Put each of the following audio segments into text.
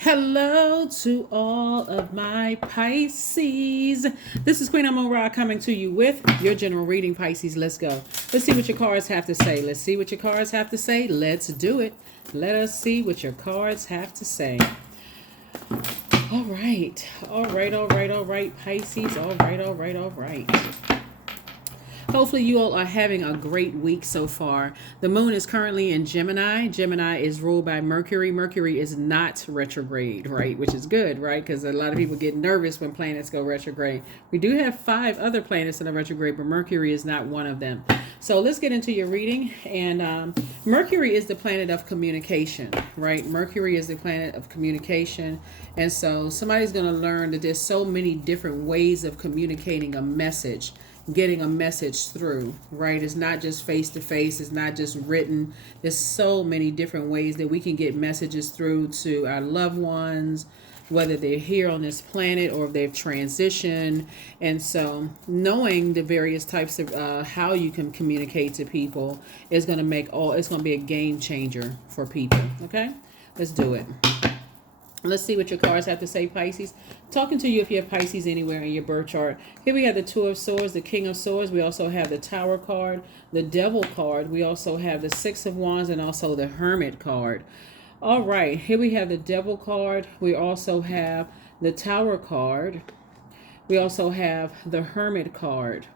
Hello to all of my Pisces. This is Queen Amun Ra coming to you with your general reading, Pisces. Let's go. Let's see what your cards have to say. Let's see what your cards have to say. Let's do it. Let us see what your cards have to say. All right. All right, Pisces. All right. Hopefully you all are having a great week so far. The moon is currently in Gemini. Gemini is ruled by Mercury. Mercury is not retrograde, right? Which is good, right? Because a lot of people get nervous when planets go retrograde. We do have 5 other planets in a retrograde, but Mercury is not one of them. So let's get into your reading. And Mercury is the planet of communication, right? Mercury is the planet of communication. And so somebody's going to learn that there's so many different ways of communicating a message, getting a message through, right? It's not just face to face. It's not just written. There's so many different ways that we can get messages through to our loved ones, whether they're here on this planet or if they've transitioned. And so knowing the various types of how you can communicate to people is going to it's going to be a game changer for people. Okay, let's do it. Let's see what your cards have to say, Pisces. Talking to you if you have Pisces anywhere in your birth chart. Here we have the Two of Swords, the King of Swords. We also have the Tower card, the Devil card. We also have the Six of Wands and also the Hermit card. All right, here we have the Devil card. We also have the Tower card. We also have the Hermit card.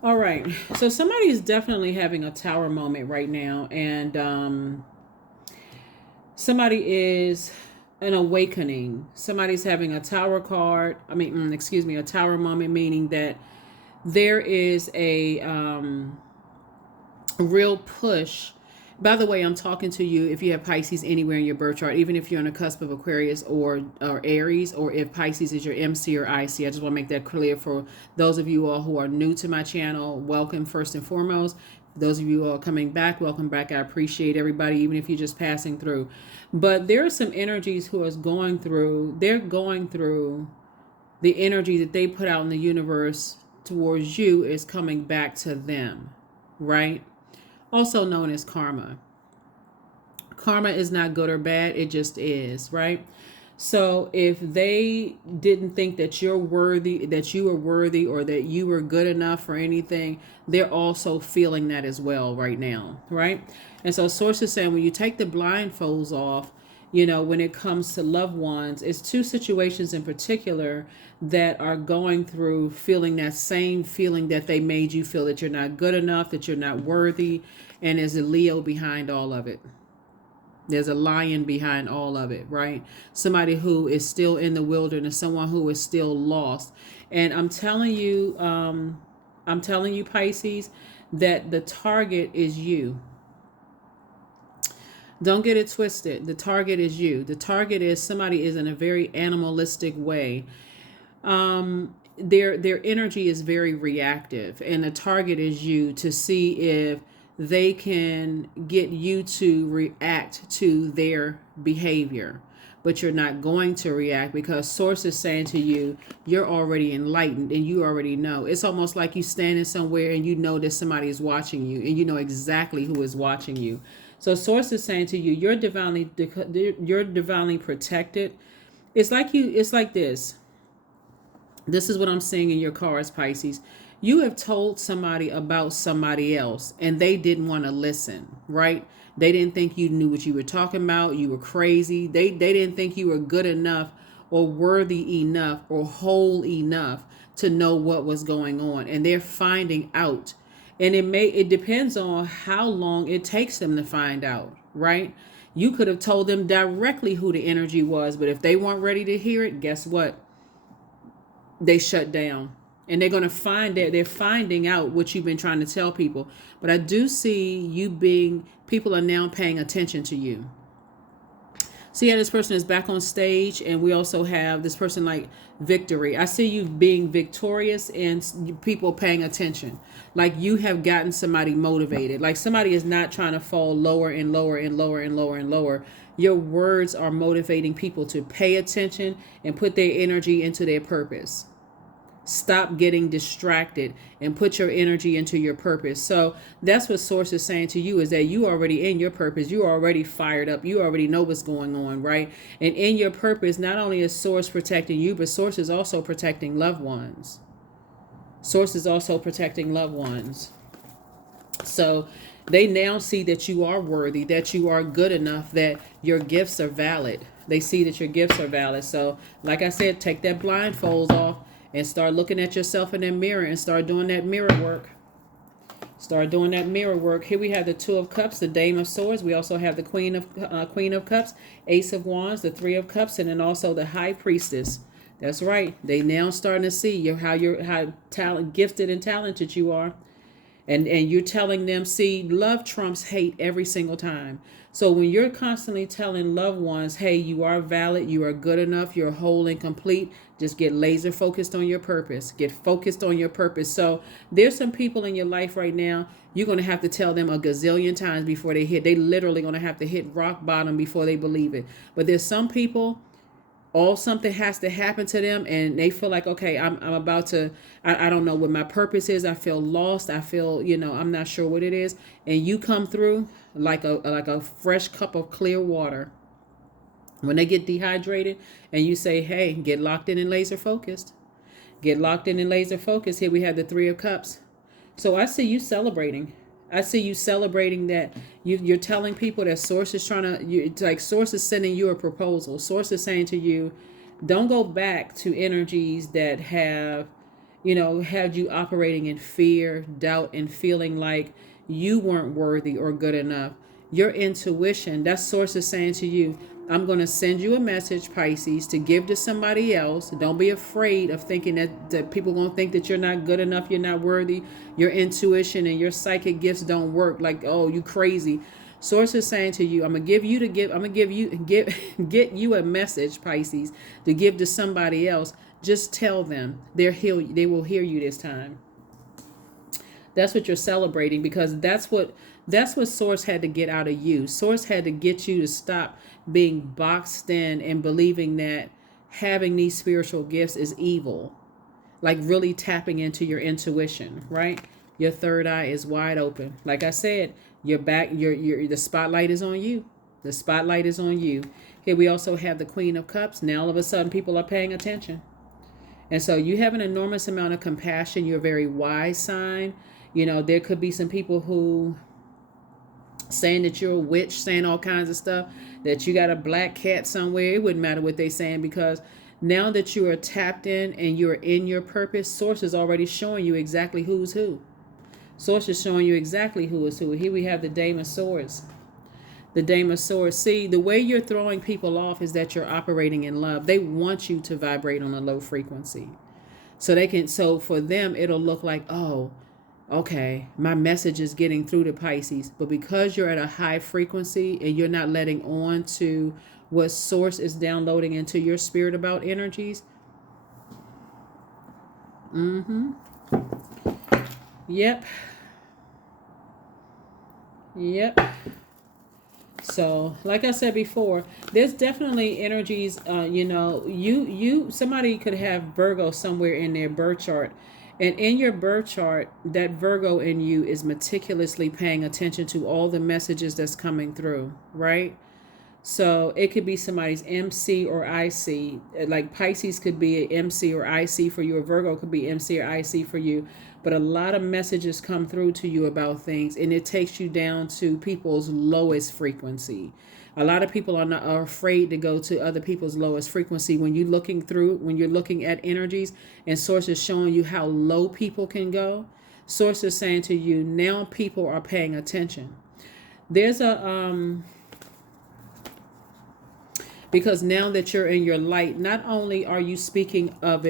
All right, so somebody is definitely having a Tower moment right now, and somebody is an awakening. Somebody's having a Tower card. A Tower moment, meaning that there is a real push. By the way, I'm talking to you if you have Pisces anywhere in your birth chart, even if you're on the cusp of Aquarius or Aries, or if Pisces is your MC or IC. I just want to make that clear for those of you all who are new to my channel. Welcome, first and foremost. Those of you who are coming back, welcome back. I appreciate everybody, even if you're just passing through. But there are some energies who is they're going through the energy that they put out in the universe towards you is coming back to them, right? Also known as karma. Karma is not good or bad, it just is, right? So if they didn't think that you're worthy, that you were worthy, or that you were good enough for anything, they're also feeling that as well right now, right? And so sources saying when you take the blindfolds off, when it comes to loved ones, it's 2 situations in particular that are going through feeling that same feeling that they made you feel, that you're not good enough, that you're not worthy, and there's a Leo behind all of it. There's a lion behind all of it, right? Somebody who is still in the wilderness, someone who is still lost. And I'm telling you, Pisces, that the target is you. Don't get it twisted. The target is you. The target is somebody is in a very animalistic way. Their energy is very reactive, and the target is you, to see if they can get you to react to their behavior. But you're not going to react because source is saying to you, you're already enlightened and you already know. It's almost like you standing somewhere and you know that somebody is watching you and you know exactly who is watching you. So source is saying to you, you're divinely protected. It's like this. This is what I'm seeing in your cards, Pisces. You have told somebody about somebody else and they didn't want to listen, right? They didn't think you knew what you were talking about. You were crazy. They didn't think you were good enough or worthy enough or whole enough to know what was going on. And they're finding out. And it depends on how long it takes them to find out, right? You could have told them directly who the energy was, but if they weren't ready to hear it, guess what? They shut down. And they're going to find that they're finding out what you've been trying to tell people. But I do see people are now paying attention to you. See how this person is back on stage, and we also have this person like victory. I see you being victorious and people paying attention. Like you have gotten somebody motivated. Like somebody is not trying to fall lower and lower and lower and lower and lower. Your words are motivating people to pay attention and put their energy into their purpose. Stop getting distracted and put your energy into your purpose. So that's what Source is saying to you, is that you already in your purpose. You already fired up. You already know what's going on, right? And in your purpose, not only is Source protecting you, but Source is also protecting loved ones. Source is also protecting loved ones. So they now see that you are worthy, that you are good enough, that your gifts are valid. They see that your gifts are valid. So like I said, take that blindfolds off and start looking at yourself in that mirror and start doing that mirror work. Start doing that mirror work. Here we have the Two of Cups, the Dame of Swords. We also have the Queen of Cups, Ace of Wands, the Three of Cups, and then also the High Priestess. That's right. They now starting to see how gifted and talented you are. And you're telling them, see, love trumps hate every single time. So when you're constantly telling loved ones, hey, you are valid, you are good enough, you're whole and complete, just get laser focused on your purpose. Get focused on your purpose. So there's some people in your life right now, you're going to have to tell them a gazillion times before they literally going to have to hit rock bottom before they believe it. But there's some people, something has to happen to them and they feel like, okay, I'm about to, I don't know what my purpose is. I feel lost. I feel, I'm not sure what it is. And you come through like a fresh cup of clear water. When they get dehydrated and you say, hey, get locked in and laser focused. Get locked in and laser focused. Here we have the Three of Cups. So I see you celebrating. I see you celebrating that you're telling people that Source is Source is sending you a proposal. Source is saying to you, don't go back to energies that have, had you operating in fear, doubt, and feeling like you weren't worthy or good enough. Your intuition, that Source is saying to you, I'm going to send you a message, Pisces, to give to somebody else. Don't be afraid of thinking that people going to think that you're not good enough, you're not worthy. Your intuition and your psychic gifts don't work. Like, oh, you crazy. Source is saying to you, I'm going to get you a message, Pisces, to give to somebody else. Just tell them they will hear you this time. That's what you're celebrating, because that's what Source had to get out of you. Source had to get you to stop being boxed in and believing that having these spiritual gifts is evil. Like really tapping into your intuition, right? Your third eye is wide open. Like I said, the spotlight is on you. The spotlight is on you. Here we also have the Queen of Cups. Now all of a sudden people are paying attention. And so you have an enormous amount of compassion. You're a very wise sign. There could be some people who saying that you're a witch, saying all kinds of stuff, that you got a black cat somewhere. It wouldn't matter what they saying, because now that you are tapped in and you're in your purpose, Source is already showing you exactly who's who. Source is showing you exactly who is who. Here we have the Dame of Swords. The Dame of Swords. See, the way you're throwing people off is that you're operating in love. They want you to vibrate on a low frequency. So for them, it'll look like, oh, okay, my message is getting through to Pisces. But because you're at a high frequency and you're not letting on to what Source is downloading into your spirit about energies. Yep. So, like I said before, there's definitely energies, somebody could have Virgo somewhere in their birth chart. And in your birth chart, that Virgo in you is meticulously paying attention to all the messages that's coming through, right? So it could be somebody's MC or IC. Like Pisces could be an MC or IC for you, or Virgo could be MC or IC for you. But a lot of messages come through to you about things, and it takes you down to people's lowest frequency. A lot of people are afraid to go to other people's lowest frequency. When you're looking at energies and Source is showing you how low people can go, Source is saying to you, now people are paying attention. There's because now that you're in your light, not only are you speaking of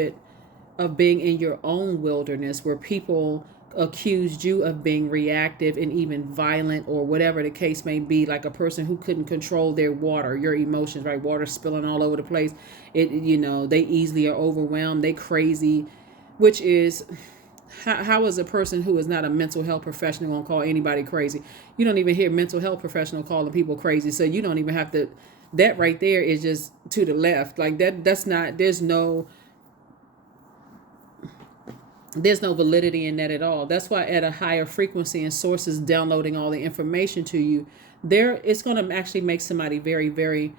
being in your own wilderness where people accused you of being reactive and even violent, or whatever the case may be, like a person who couldn't control their water, your emotions, right? Water spilling all over the place. They easily are overwhelmed. They crazy, which is, how is a person who is not a mental health professional going to call anybody crazy? You don't even hear mental health professional calling people crazy. So you don't even have to, that right there is just to the left. Like that's not, there's no, There's no validity in that at all. That's why at a higher frequency and sources downloading all the information to you, there it's going to actually make somebody very, very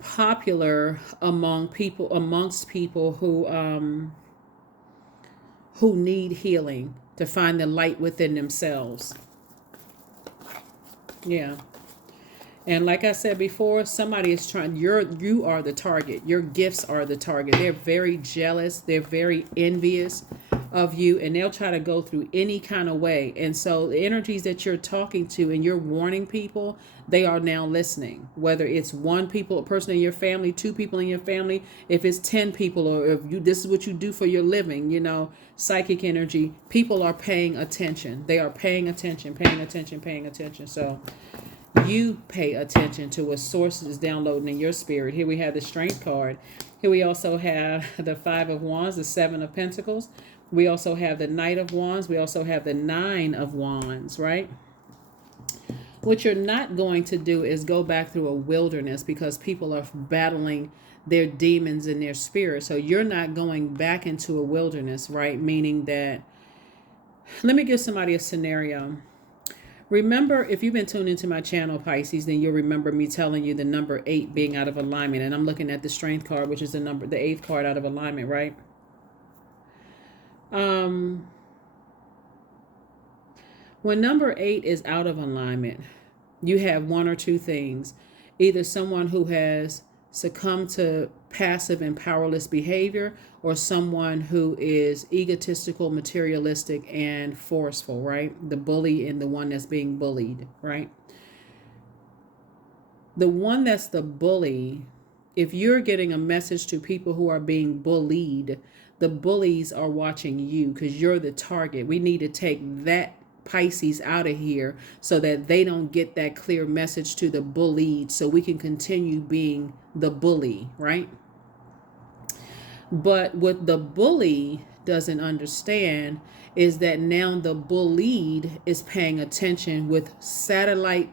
popular amongst people who need healing, to find the light within themselves. Yeah. And like I said before, somebody is trying, you are the target. Your gifts are the target. They're very jealous. They're very envious of you, and they'll try to go through any kind of way. And so the energies that you're talking to and you're warning people, they are now listening. Whether it's a person in your family, two people in your family, if it's 10 people, or if this is what you do for your living, psychic energy, people are paying attention. They are paying attention, paying attention, paying attention. So you pay attention to what source is downloading in your spirit. Here we have the Strength card. Here we also have the Five of Wands, the Seven of Pentacles. We also have the Knight of Wands. We also have the Nine of Wands, right? What you're not going to do is go back through a wilderness, because people are battling their demons in their spirit. So you're not going back into a wilderness, right? Meaning that, let me give somebody a scenario. Remember, if you've been tuned into my channel, Pisces, then you'll remember me telling you the number 8 being out of alignment. And I'm looking at the Strength card, which is the 8th card out of alignment, right? When number 8 is out of alignment, you have one or two things. Either someone who has succumbed to passive and powerless behavior, or someone who is egotistical, materialistic, and forceful, right? The bully and the one that's being bullied, right? The one that's the bully, if you're getting a message to people who are being bullied, the bullies are watching you, because you're the target. We need to take that Pisces out of here so that they don't get that clear message to the bullied, so we can continue being the bully, right? But what the bully doesn't understand is that now the bullied is paying attention with satellite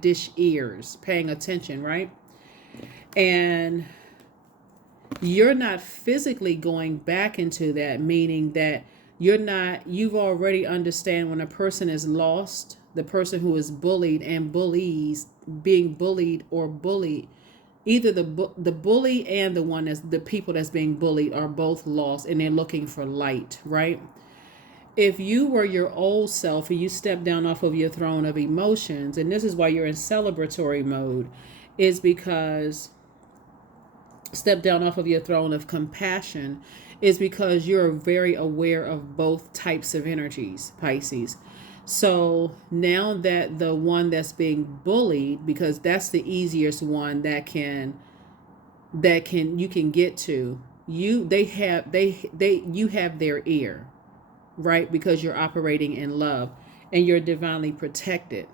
dish ears, paying attention, right? And you're not physically going back into that, meaning that you've already understand when a person is lost, the person who is bullied and bullies, being bullied or bullied, either the bully and the people that's being bullied are both lost, and they're looking for light, right? If you were your old self and you stepped down off of your throne of emotions, and this is why you're in celebratory mode, is because step down off of your throne of compassion, is because you're very aware of both types of energies, Pisces. So now that the one that's being bullied, because that's the easiest one you can get to, you have their ear, right? Because you're operating in love and you're divinely protected.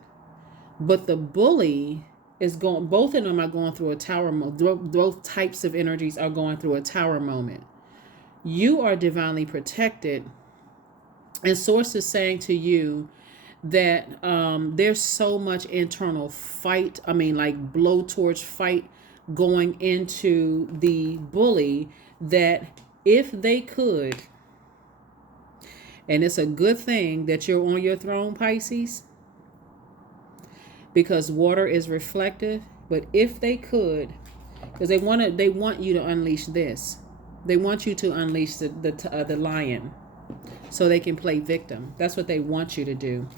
But the bully is both of them are going through a tower moment. Both types of energies are going through a tower moment. You are divinely protected, and source is saying to you that there's so much internal fight, like blowtorch fight going into the bully, that if they could, and it's a good thing that you're on your throne, Pisces, because water is reflective, but if they could, because they want you to unleash this. They want you to unleash the lion so they can play victim. That's what they want you to do.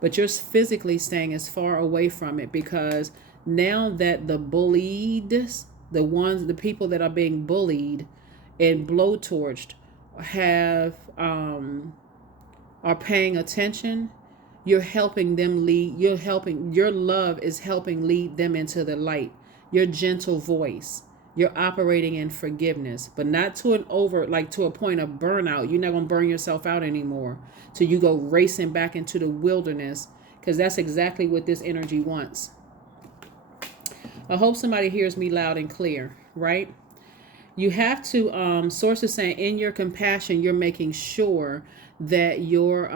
But you're physically staying as far away from it, because now that the bullied, the people that are being bullied and blowtorched are paying attention, you're helping them lead. Your love is helping lead them into the light. Your gentle voice. You're operating in forgiveness, but not to a point of burnout. You're not going to burn yourself out anymore till you go racing back into the wilderness, because that's exactly what this energy wants. I hope somebody hears me loud and clear, right? You have to, sources saying in your compassion, you're making sure that your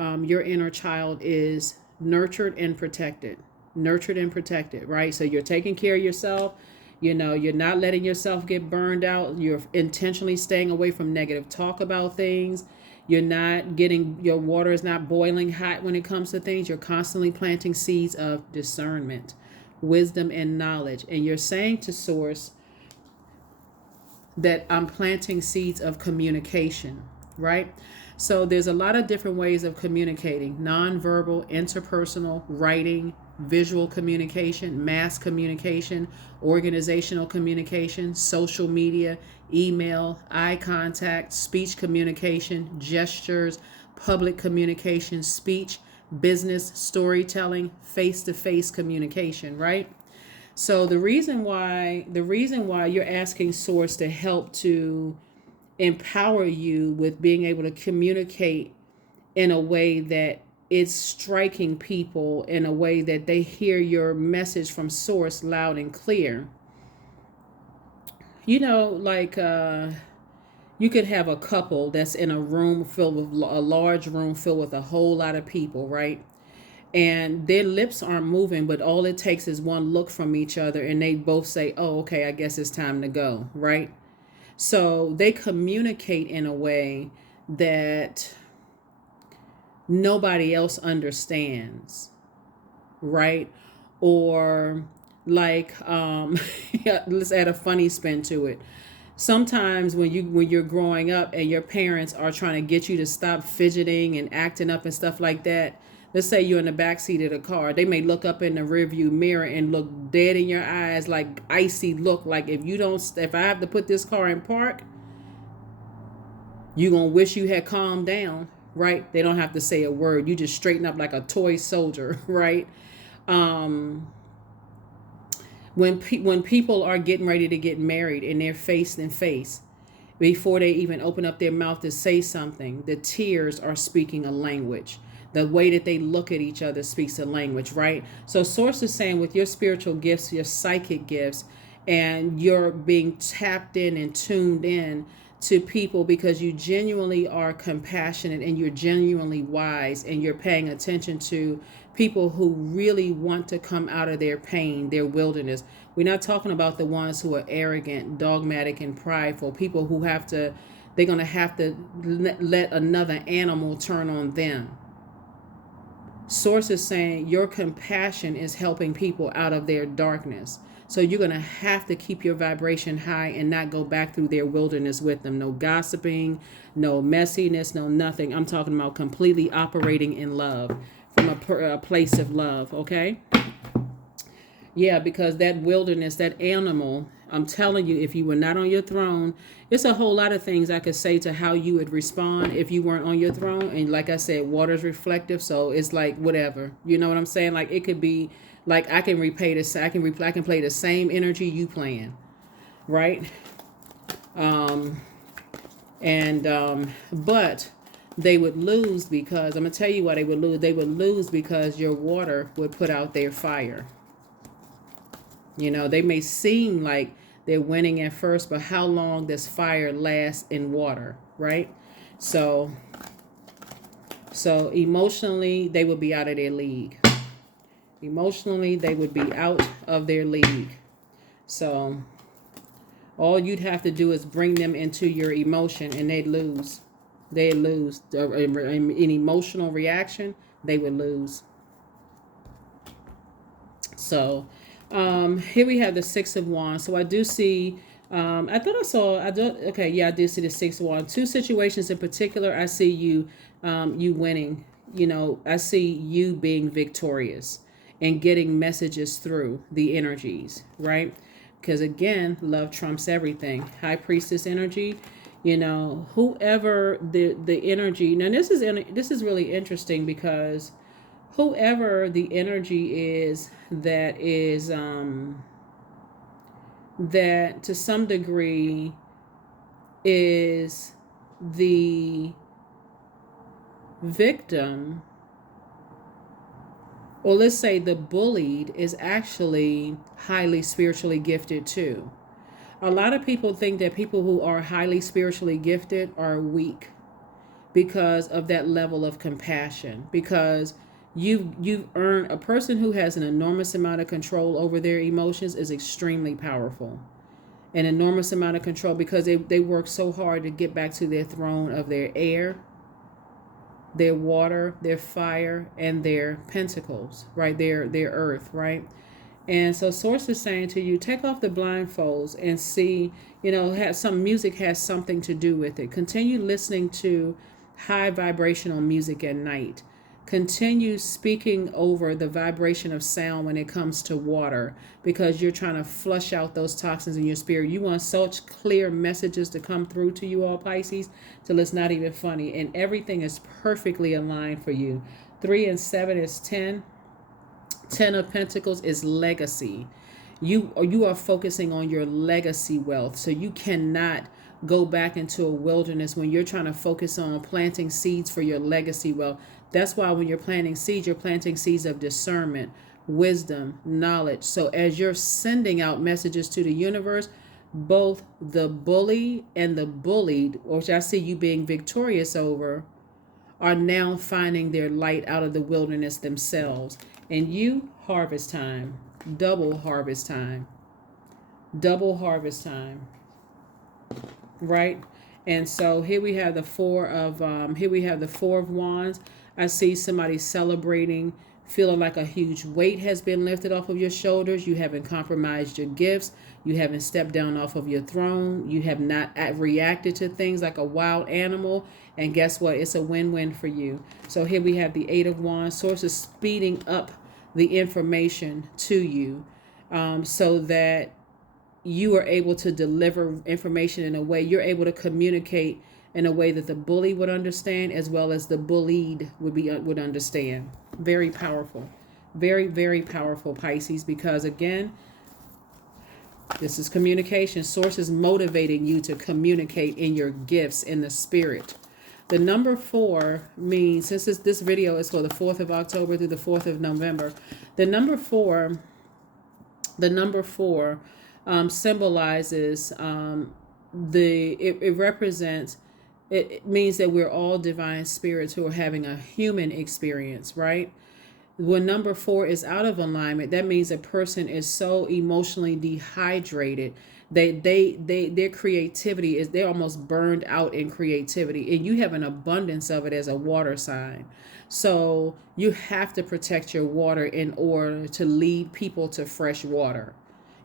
inner child is nurtured and protected, right? So you're taking care of yourself. You're not letting yourself get burned out. You're intentionally staying away from negative talk about things. You're not getting, your water is not boiling hot when it comes to things. You're constantly planting seeds of discernment, wisdom, and knowledge. And you're saying to Source that I'm planting seeds of communication, right? So there's a lot of different ways of communicating: nonverbal, interpersonal, writing, visual communication, mass communication, organizational communication, social media, email, eye contact, speech communication, gestures, public communication, speech, business, storytelling, face-to-face communication, right? So the reason why you're asking Source to help to empower you with being able to communicate in a way that it's striking people, in a way that they hear your message from Source loud and clear. Like you could have a couple that's in a room filled with a large room filled with a whole lot of people, right? And their lips aren't moving, but all it takes is one look from each other and they both say, oh, okay, I guess it's time to go, right? So they communicate in a way that nobody else understands, right? Or like, let's add a funny spin to it. Sometimes when you're growing up and your parents are trying to get you to stop fidgeting and acting up and stuff like that, let's say you're in the back seat of the car, they may look up in the rearview mirror and look dead in your eyes, like icy look, like if I have to put this car in park, you're gonna wish you had calmed down, right? They don't have to say a word. You just straighten up like a toy soldier, right? When people are getting ready to get married and they're face to face, before they even open up their mouth to say something, the tears are speaking a language. The way that they look at each other speaks a language, right? So Source is saying with your spiritual gifts, your psychic gifts, and you're being tapped in and tuned in to people because you genuinely are compassionate and you're genuinely wise and you're paying attention to people who really want to come out of their pain, their wilderness. We're not talking about the ones who are arrogant, dogmatic, and prideful, people who they're going to have to let another animal turn on them. Source is saying your compassion is helping people out of their darkness. So you're going to have to keep your vibration high and not go back through their wilderness with them. No gossiping, no messiness, no nothing. I'm talking about completely operating in love from a place of love, okay? Yeah, because that wilderness, that animal, I'm telling you, if you were not on your throne, it's a whole lot of things I could say to how you would respond if you weren't on your throne. And like I said, water's reflective, so it's like whatever. You know what I'm saying? Like it could be like I can play the same energy you playing, right? But they would lose because I'm gonna tell you why they would lose. They would lose because your water would put out their fire. They may seem like they're winning at first, but how long does fire last in water, right? So emotionally, they would be out of their league. Emotionally, they would be out of their league. So all you'd have to do is bring them into your emotion and they'd lose. They'd lose. In emotional reaction, they would lose. So here we have the Six of Wands. So I do see, I do see the Six of Wands. Two situations in particular, I see you winning. I see you being victorious and getting messages through the energies, right? Because again, love trumps everything. High Priestess energy, whoever the energy. Now this is really interesting because whoever the energy is that to some degree is the victim, or let's say the bullied, is actually highly spiritually gifted too. A lot of people think that people who are highly spiritually gifted are weak because of that level of compassion, because You've earned. A person who has an enormous amount of control over their emotions is extremely powerful. An enormous amount of control because they work so hard to get back to their throne of their air, their water, their fire, and their pentacles, right? Their earth, right? And so source is saying to you, take off the blindfolds and see, have some music has something to do with it. Continue listening to high vibrational music at night. Continue speaking over the vibration of sound when it comes to water because you're trying to flush out those toxins in your spirit. You want such clear messages to come through to you all, Pisces, till it's not even funny. And everything is perfectly aligned for you. 3 and 7 is 10. 10 of Pentacles is legacy. You are focusing on your legacy wealth. So you cannot go back into a wilderness when you're trying to focus on planting seeds for your legacy wealth. That's why when you're planting seeds of discernment, wisdom, knowledge. So as you're sending out messages to the universe, both the bully and the bullied, which I see you being victorious over, are now finding their light out of the wilderness themselves. And you, harvest time, double harvest time, right? And so here we have the four of wands. I see somebody celebrating, feeling like a huge weight has been lifted off of your shoulders. You haven't compromised your gifts. You haven't stepped down off of your throne. You have not reacted to things like a wild animal. And guess what? It's a win-win for you. So here we have the 8 of Wands. Source is speeding up the information to you so that you are able to deliver information in a way you're able to communicate in a way that the bully would understand as well as the bullied would understand. Very powerful. Very, very powerful, Pisces, because again, this is communication. Source is motivating you to communicate in your gifts in the spirit. The number 4 means, since this video is for the 4th of October through the 4th of November, the number 4 symbolizes it represents, it means that we're all divine spirits who are having a human experience, right? When number 4 is out of alignment, that means a person is so emotionally dehydrated. Their creativity is, they're almost burned out in creativity, and you have an abundance of it as a water sign. So you have to protect your water in order to lead people to fresh water.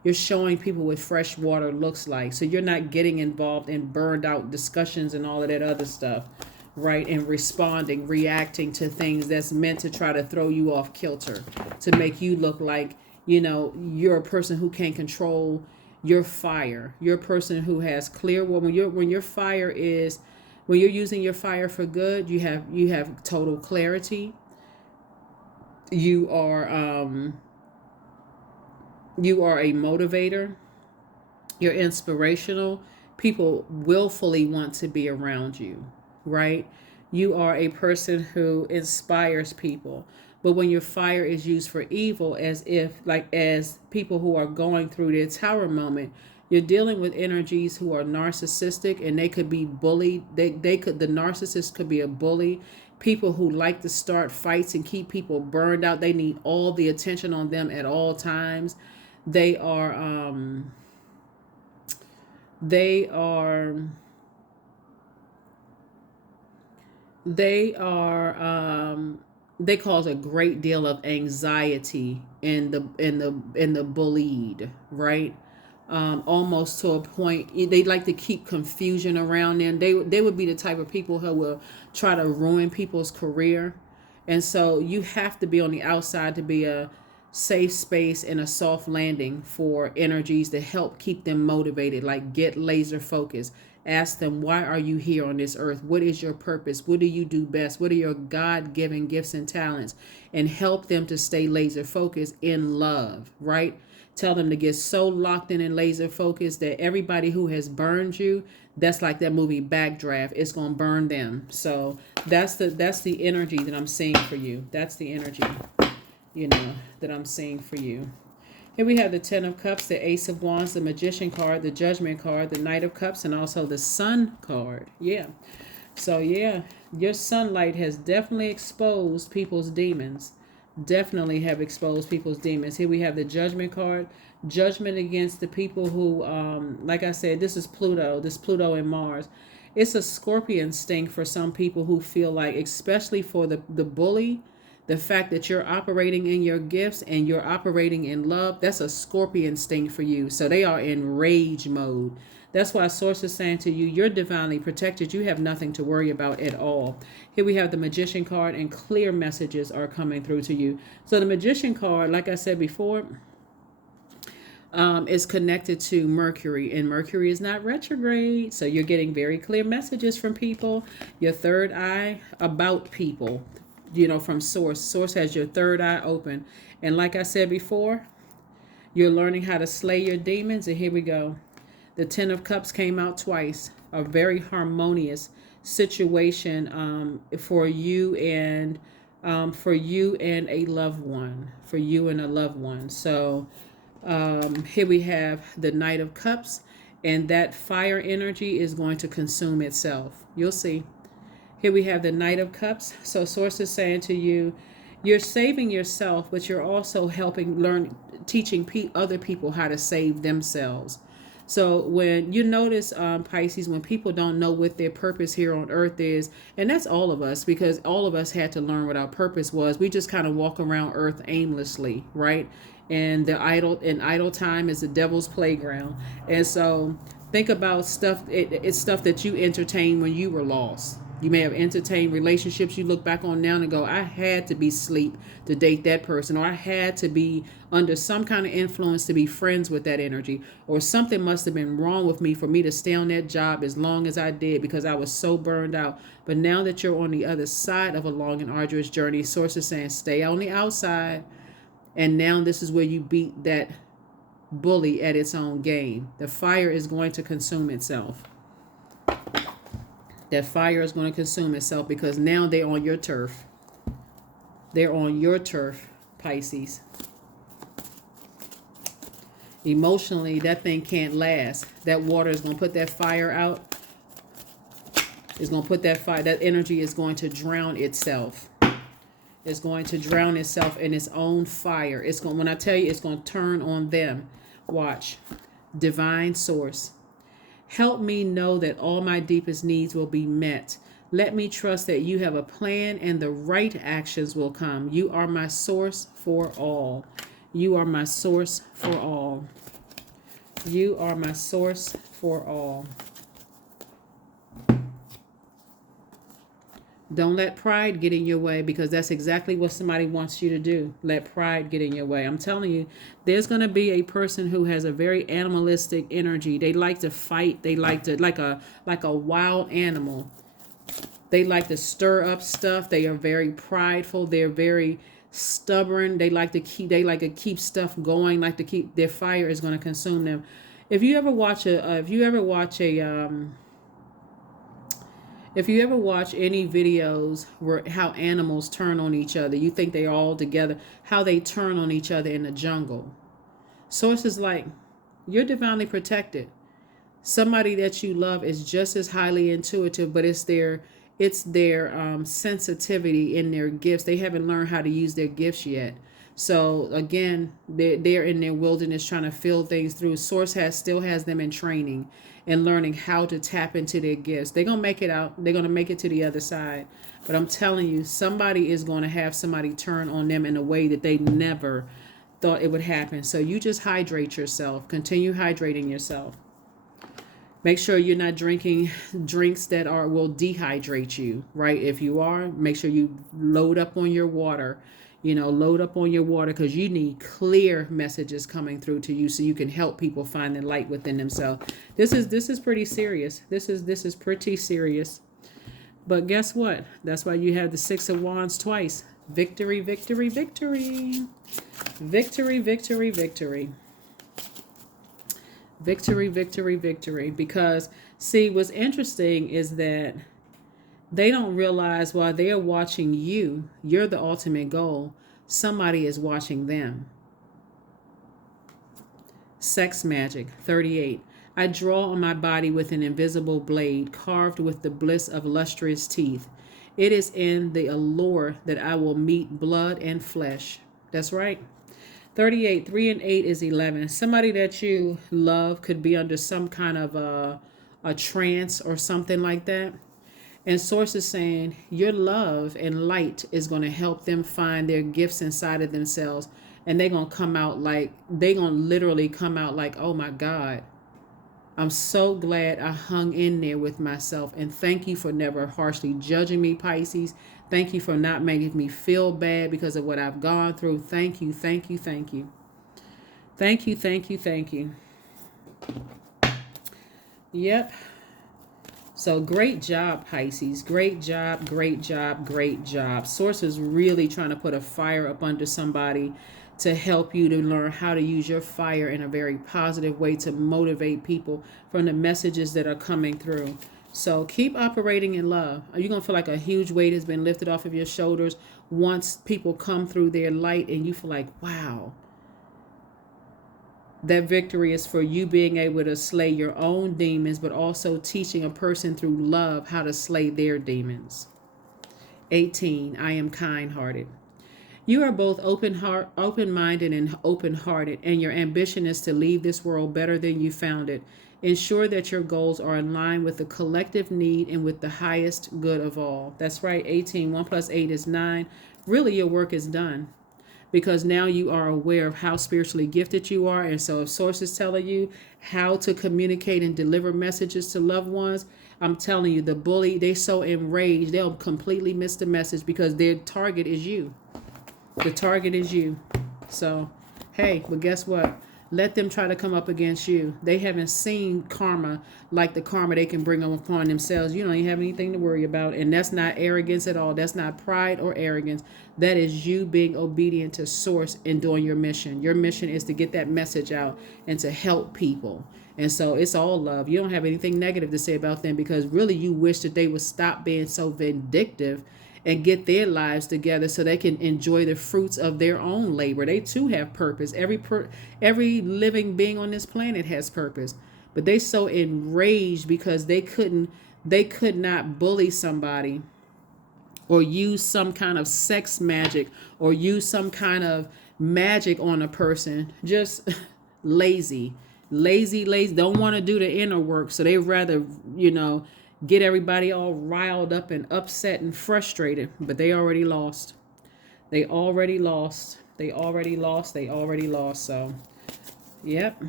You're showing people what fresh water looks like. So you're not getting involved in burned out discussions and all of that other stuff, right? And reacting to things that's meant to try to throw you off kilter, to make you look like, you're a person who can't control your fire. You're a person who has clear, when your fire is, when you're using your fire for good, you have total clarity. You are a motivator. You're inspirational. People willfully want to be around you, right? You are a person who inspires people. But when your fire is used for evil, as people who are going through their tower moment, you're dealing with energies who are narcissistic, and they could be bullied. The narcissist could be a bully. People who like to start fights and keep people burned out. They need all the attention on them at all times. They cause a great deal of anxiety in the bullied, right? Almost to a point, they like to keep confusion around them. They would be the type of people who will try to ruin people's career. And so you have to be on the outside to be a safe space and a soft landing for energies to help keep them motivated. Like, get laser focused. Ask them, why are you here on this earth? What is your purpose? What do you do best? What are your God-given gifts and talents? And help them to stay laser focused in love, right? Tell them to get so locked in and laser focused that everybody who has burned you, that's like that movie Backdraft, it's going to burn them. So that's the energy that I'm seeing for you. That's the energy, that I'm seeing for you. Here we have the 10 of Cups, the Ace of Wands, the Magician card, the Judgment card, the Knight of Cups, and also the Sun card. So your sunlight has definitely exposed people's demons. definitely have exposed people's demons. Here we have the Judgment card. Judgment against the people who, like I said, this is Pluto. This Pluto and Mars. It's a scorpion sting for some people who feel like, especially for the bully, the fact that you're operating in your gifts and you're operating in love, that's a scorpion sting for you. So they are in rage mode. That's why Source is saying to you, you're divinely protected. You have nothing to worry about at all. Here we have the Magician card, and clear messages are coming through to you. So the Magician card, like I said before, is connected to Mercury, and Mercury is not retrograde. So you're getting very clear messages from people. Your third eye about people, from Source. Source has your third eye open. And like I said before, you're learning how to slay your demons. And here we go. The Ten of Cups came out twice. A very harmonious situation for you and a loved one. For you and a loved one. So here we have the Knight of Cups, and that fire energy is going to consume itself. You'll see. Here we have the Knight of Cups. So Source is saying to you, you're saving yourself, but you're also teaching other people how to save themselves. So when you notice, Pisces, when people don't know what their purpose here on earth is, and that's all of us, because all of us had to learn what our purpose was. We just kind of walk around earth aimlessly, right? And idle time is the devil's playground. And so think about stuff. It's stuff that you entertained when you were lost. You may have entertained relationships you look back on now and go, I had to be asleep to date that person, or I had to be under some kind of influence to be friends with that energy, or something must have been wrong with me for me to stay on that job as long as I did because I was so burned out. But now that you're on the other side of a long and arduous journey, Source is saying stay on the outside. And now this is where you beat that bully at its own game. The fire is going to consume itself. That fire is going to consume itself because now they're on your turf. They're on your turf, Pisces. Emotionally, that thing can't last. That water is going to put that fire out. It's going to put that fire, that energy is going to drown itself. It's going to drown itself in its own fire. When I tell you, it's going to turn on them. Watch. Divine Source. Help me know that all my deepest needs will be met. Let me trust that you have a plan and the right actions will come. You are my source for all. You are my source for all. You are my source for all. Don't let pride get in your way, because that's exactly what somebody wants you to do. Let pride get in your way. I'm telling you, there's going to be a person who has a very animalistic energy. They like to fight. They like to, like a wild animal. They like to stir up stuff. They are very prideful. They're very stubborn. They like to keep stuff going. Their fire is going to consume them. If you ever watch any videos where how animals turn on each other, you think they're all together, how they turn on each other in the jungle. Source is like, you're divinely protected. Somebody that you love is just as highly intuitive, but it's their sensitivity in their gifts. They haven't learned how to use their gifts yet. So again, they're in their wilderness trying to feel things through. Source still has them in training and learning how to tap into their gifts. They're going to make it out. They're going to make it to the other side. But I'm telling you, somebody is going to have somebody turn on them in a way that they never thought it would happen. So you just hydrate yourself. Continue hydrating yourself. Make sure you're not drinking drinks that will dehydrate you, right? If you are, make sure you load up on your water. Load up on your water, because you need clear messages coming through to you so you can help people find the light within themselves. This is pretty serious. This is pretty serious. But guess what? That's why you have the Six of Wands twice. Victory, victory, victory. Victory, victory, victory. Victory, victory, victory. Because, see, what's interesting is that they don't realize while they're watching you, you're the ultimate goal. Somebody is watching them. Sex magic, 38. I draw on my body with an invisible blade carved with the bliss of lustrous teeth. It is in the allure that I will meet blood and flesh. That's right. 38, 3 and 8 is 11. Somebody that you love could be under some kind of a trance or something like that. And source is saying your love and light is going to help them find their gifts inside of themselves. And they're going to come out like, they're going to literally come out like, oh my God, I'm so glad I hung in there with myself. And thank you for never harshly judging me, Pisces. Thank you for not making me feel bad because of what I've gone through. Thank you, thank you, thank you. Thank you, thank you, thank you. Yep. So great job, Pisces. Great job, great job, great job. Source is really trying to put a fire up under somebody to help you to learn how to use your fire in a very positive way to motivate people from the messages that are coming through. So keep operating in love. You're going to feel like a huge weight has been lifted off of your shoulders once people come through their light and you feel like, wow. That victory is for you being able to slay your own demons, but also teaching a person through love how to slay their demons. 18, I am kind-hearted. You are both open-minded and open-hearted, and your ambition is to leave this world better than you found it. Ensure that your goals are in line with the collective need and with the highest good of all. That's right, 18. 1 plus 8 is 9. Really, your work is done because now you are aware of how spiritually gifted you are. And so if source is telling you how to communicate and deliver messages to loved ones, I'm telling you, the bully, they're so enraged, they'll completely miss the message because their target is you. The target is you. So, hey, but guess what? Let them try to come up against you. They haven't seen karma like the karma they can bring upon themselves. You don't even have anything to worry about. And that's not arrogance at all. That's not pride or arrogance. That is you being obedient to source and doing your mission. Your mission is to get that message out and to help people. And so it's all love. You don't have anything negative to say about them because really you wish that they would stop being so vindictive and get their lives together so they can enjoy the fruits of their own labor. They too have purpose. Every living being on this planet has purpose. But they so enraged because they could not bully somebody or use some kind of sex magic or use some kind of magic on a person. Just lazy, don't want to do the inner work. So they rather, get everybody all riled up and upset and frustrated, but they already lost. They already lost. So, yep.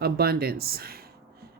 Abundance.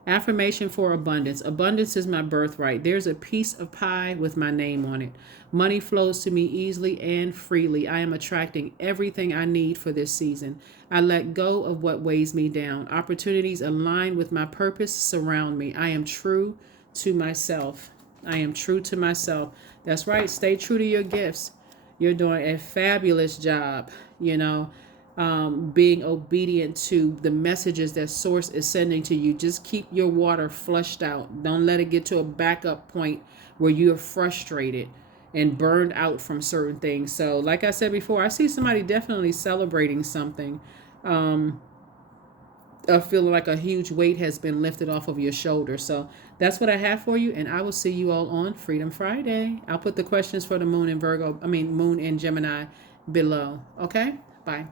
Affirmation for abundance. Abundance is my birthright. There's a piece of pie with my name on it. Money flows to me easily and freely. I am attracting everything I need for this season. I let go of what weighs me down. Opportunities aligned with my purpose surround me. I am true to myself. That's right. Stay true to your gifts. You're doing a fabulous job, being obedient to the messages that source is sending to you. Just keep your water flushed out. Don't let it get to a backup point where you're frustrated and burned out from certain things. So like I said before, I see somebody definitely celebrating something. Feeling like a huge weight has been lifted off of your shoulder. So that's what I have for you. And I will see you all on Freedom Friday. I'll put the questions for the moon and Moon and Gemini below. Okay? Bye.